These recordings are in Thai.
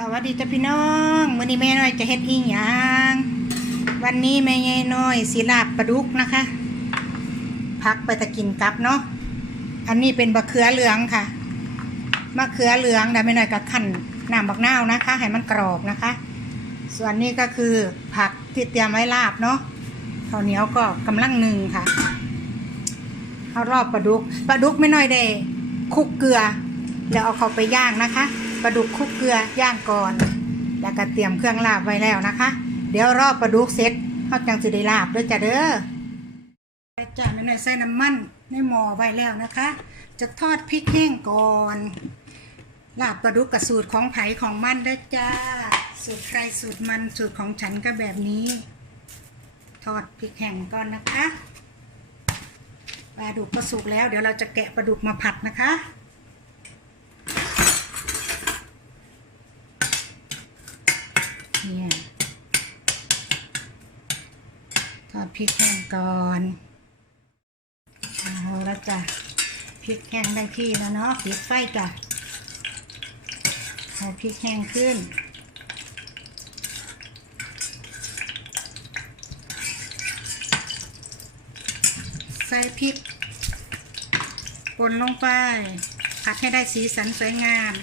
สวัสดีจ้าพี่น้องวันนี้แม่น้อยจะเฮ็ดอีหยังวันนี้แม่ยายน้อยสิลาบปลาดุกนะคะ พักไปตะกินกับเนาะอันนี้เป็นบะเขือเหลืองค่ะมะเขือเหลืองเดี๋ยวแม่น้อยก็คั่นน้ำบักนาวนะคะ ให้มันกรอบนะคะ ส่วนนี้ก็คือผักที่เตรียมไว้ลาบเนาะข้าวเหนียวก็กำลังหนึ่งค่ะเขารอบปลาดุกปลาดุกไม่น้อยได้คลุกเกลือแล้วเอาเขาไปย่างนะคะ ลาดุกคลุกเกลือย่างก่อน แล้วก็เตรียมเครื่องลาบไว้แล้วนะคะ เดี๋ยวรอปลาดุกเสร็จเขาจังสิได้ลาบด้วยจ้ะเด้อจ้ะแม่หน่อยใส่น้ำมันในหม้อไว้แล้วนะคะ จะทอดพริกแห้งก่อนลาบปลาดุกกับสูตรของไผ่ของมันด้อจ้า สูตรใครสูตรมันสูตรของฉันก็แบบนี้ ทอดพริกแห้งก่อนนะคะปลาดุกก็สุกแล้ว เดี๋ยวเราจะแกะปลาดุกมาผัดนะคะ เนี่ยทอดพริกแห้งก่อนเอาแล้วจ้ะพริกแห้งได้ที่แล้วเนาะปิดไฟจ้ะเอาพริกแห้งขึ้นใส่พริกปนลงไปผัดให้ได้สีสันสวยงาม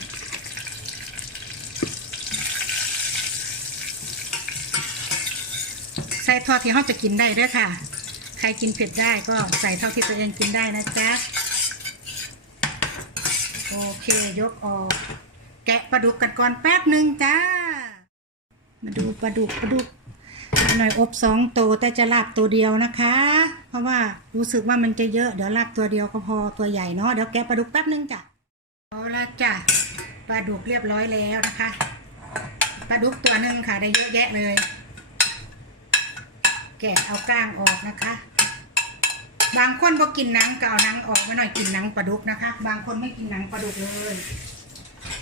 ใส่เท่าที่เขาจะกินได้ด้วยค่ะ ใครกินเผ็ดได้ก็ใส่เท่าที่ตัวเองกินได้นะจ๊ะ โอเคยกออก แกะปลาดุกกันก่อนแป๊บหนึ่งจ้า มาดูปลาดุกปลาดุกหน่อยอบสองตัวแต่จะลาบตัวเดียวนะคะ เพราะว่ารู้สึกว่ามันจะเยอะเดี๋ยวลาบตัวเดียวก็พอตัวใหญ่เนาะเดี๋ยวแกะปลาดุกแป๊บหนึ่งจ้ะเอาละจ้ะปลาดุกเรียบร้อยแล้วนะคะปลาดุกตัวหนึ่งค่ะได้เยอะแยะเลย แกะเอาก้างออกนะคะ บางคนพอกินหนังก็เอาหนังออกมาหน่อยกินหนังปลาดุกนะคะ บางคนไม่กินหนังปลาดุกเลย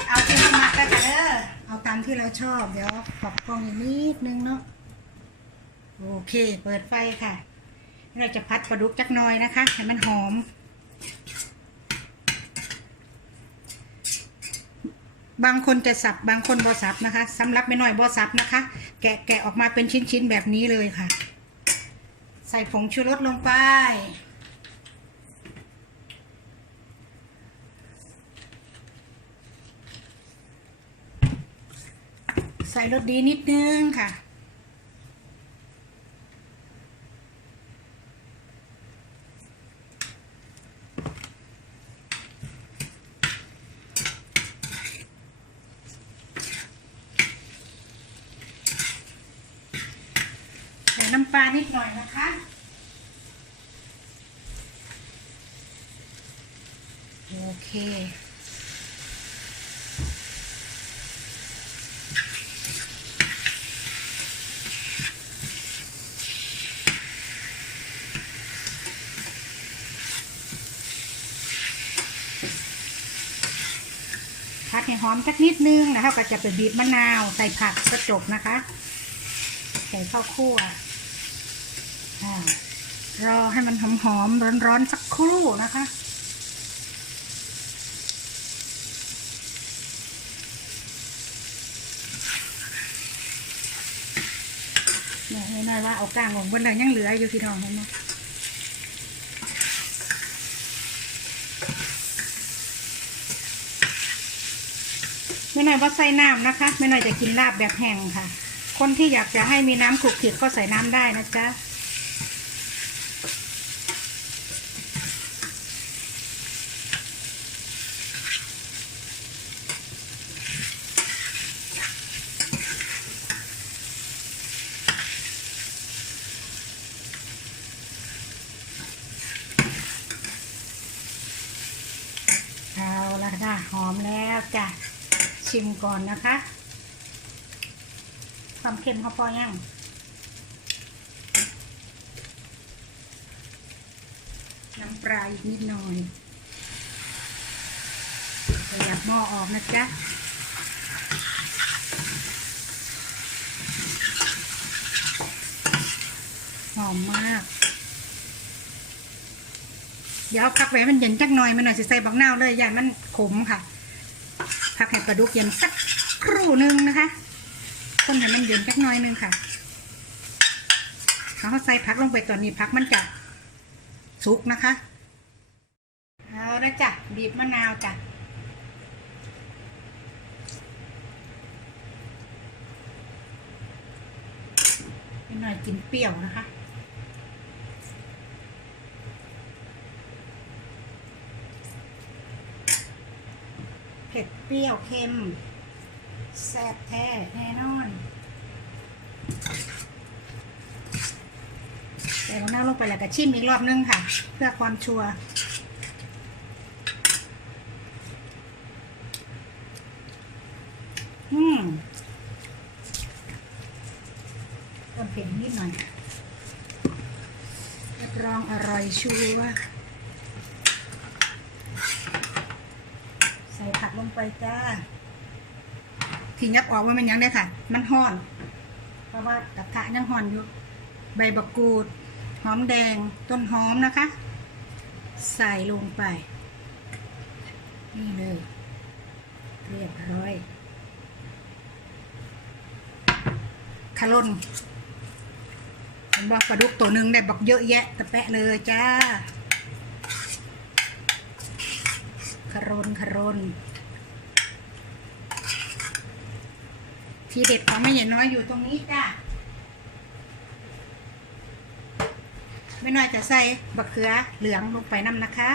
เอาที่เรามักก็จะเด้อเอาตามที่เราชอบเดี๋ยวปรับกล้องอีกนิดนึงเนาะโอเค เปิดไฟค่ะ เราจะพัดปลาดุกจักน่อยนะคะให้มันหอม บางคนจะสับบางคนบอสับนะคะสำหรับไม่น้อยบอสับนะคะ แกะแกะออกมาเป็นชิ้นๆแบบนี้เลยค่ะ ใส่ผงชูรสลงไป ใส่รสดีนิดนึงค่ะ ใส่น้ำปลานิดหน่อยนะคะ โอเค ผัดให้หอมสักนิดนึงนะคะก็จะไปบีบมะนาว ใส่ผักกระจกนะคะ ใส่ข้าวคั่ว รอให้มันหอมหอมร้อนร้อนๆสักครู่นะคะเนี่ยไม่น่าว่าเอาก้างของบนเรายังเหลืออยู่ที่ทองเห็นไหมไม่น่าว่าใส่น้ำนะคะ ไม่น่าจะกินลาบแบบแห้งค่ะ คนที่อยากจะให้มีน้ำขลุกขลิกก็ใส่น้ำได้นะจ๊ะ เอาละค่ะหอมแล้ว จะชิมก่อนนะคะ ความเค็มเขาพอยังน้ำปลาอีกนิดหน่อยขยับหม้อออกนะจ๊ะหอมมาก เดี๋ยวเอาพักไว้มันเย็นจักหน่อยมันหน่อยสิใส่บักนาวเลยอย่ามันขมค่ะ พักให้ปลาดุกเย็นสักครู่หนึ่งนะคะ คนให้มันเย็นสักน่อยหนึงค่ะเขาใส่พักลงไปตอนนี้พักมันจะสุกนะคะเอาละจ้ะบีบมะนาวจ้ะนิดหน่อยกินเปรี้ยวนะคะ เผ็ดเปรี้ยวเค็ม แซ่บแท้แน่นอนใส่มะนาวลงไปแล้วก็ชิมอีกรอบนึงค่ะ เพื่อความชัวร์อืมเติมเผ็ดนิดหน่อยรับรองอร่อยชัวร์ใส่ผักลง ไปจ้าที่ยับออกว่ามันยังได้ค่ะ มันห่อน เพราะว่ากระทะยังห่อนอยู่ ใบบักกูด หอมแดง ต้นหอมนะคะ ใส่ลงไป นี่เลย เรียบร้อยคารนเห็นบอกปลาดุกตัวหนึ่งได้บักเยอะแยะ ตะแปะเลยจ้าคารนคารน ทีเด็ดของแม่ใหญ่น้อยอยู่ตรงนี้จ้าแม่น้อยจะใส่บักเขือเหลืองลงไปน้ำนะคะ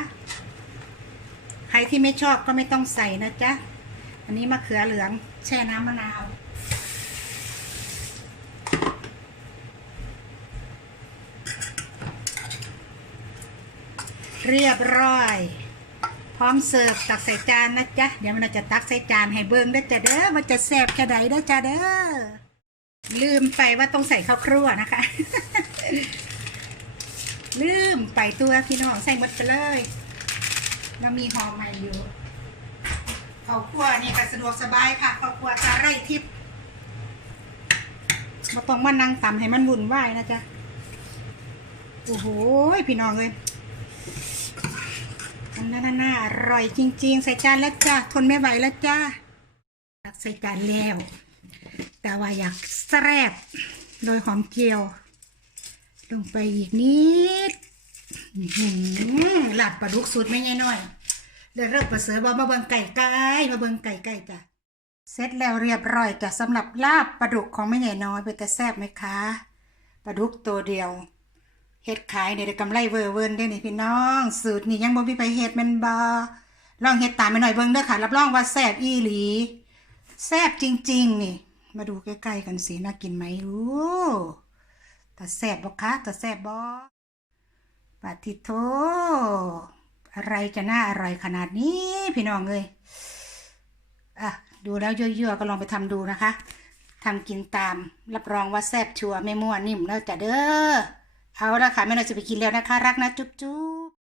ใครที่ไม่ชอบก็ไม่ต้องใส่นะจ๊ะ อันนี้มะเขือเหลืองแช่น้ำมะนาวเรียบร้อย พร้อมเสิร์ฟตักใส่จานนะจ๊ะ เดี๋ยวมันจะตักใส่จานให้เบิ้งได้จ้ะเด้อว่าจะแซ่บแค่ใดได้จ้ะเด้อ ลืมไปว่าต้องใส่ข้าวครั่วนะคะ ลืมไปตัวพี่น้องใส่หมดไปเลย เรามีหอมใหม่อยู่ข้าวครั่วนี่ก็สะดวกสบายค่ะข้าวครั่วตาไร่ทิพย์มาต้องมานั่งตำให้มันวุ่นวายนะจ๊ะ โอ้โหพี่น้องเลย นนั้นน่าอร่อยจริง ๆ ใส่จานแล้วจ้าทนไม่ไหวแล้วจ้าใส่จานแล้ว แต่ว่าอยากแซ่บโดยหอมเจียว ลงไปอีกนิดหลับปลาดุกสูตรไม่ง่ายน้อยเดี๋ยวเริ่มประเสริฐว่ามาเบิงไก่ไก่มาเบิงไก่ไก่จ้ะเสร็จแล้วเรียบร้อยจ้ะสำหรับลาบปลาดุกของแม่ใหญ่น้อยเป็นแต่แซ่บไหมคะปลาดุกตัวเดียว เฮ็ดขายเนี่ยได้กำไรเวอร์เวิร์นได้นี่พี่น้อง สูตรนี้ยังบ่มีไปเฮ็ดแมันบ่ลองเฮ็ดตามไปหน่อยเบิ่งเด้อค่ะรับรองว่าแซ่บอีหลีแซ่บจริง ๆ นี่ มาดูใกล้ๆกันสิน่ากินไหมรู้แต่แซ่บบ่คะแต่แซ่บบ่ปาติโทอะไรจะน่าอร่อยขนาดนี้พี่น้องเอ้ยอะดูแล้วยั่วๆก็ลองไปทำดูนะคะทำกินตาม รับรองว่าแซ่บชัวร์ไม่มั่วนิ่มแล้วจ้ะเด้อ เอาละค่ะแม่เราจะไปกินแล้วนะคะ รักนะจุ๊บจุ๊บ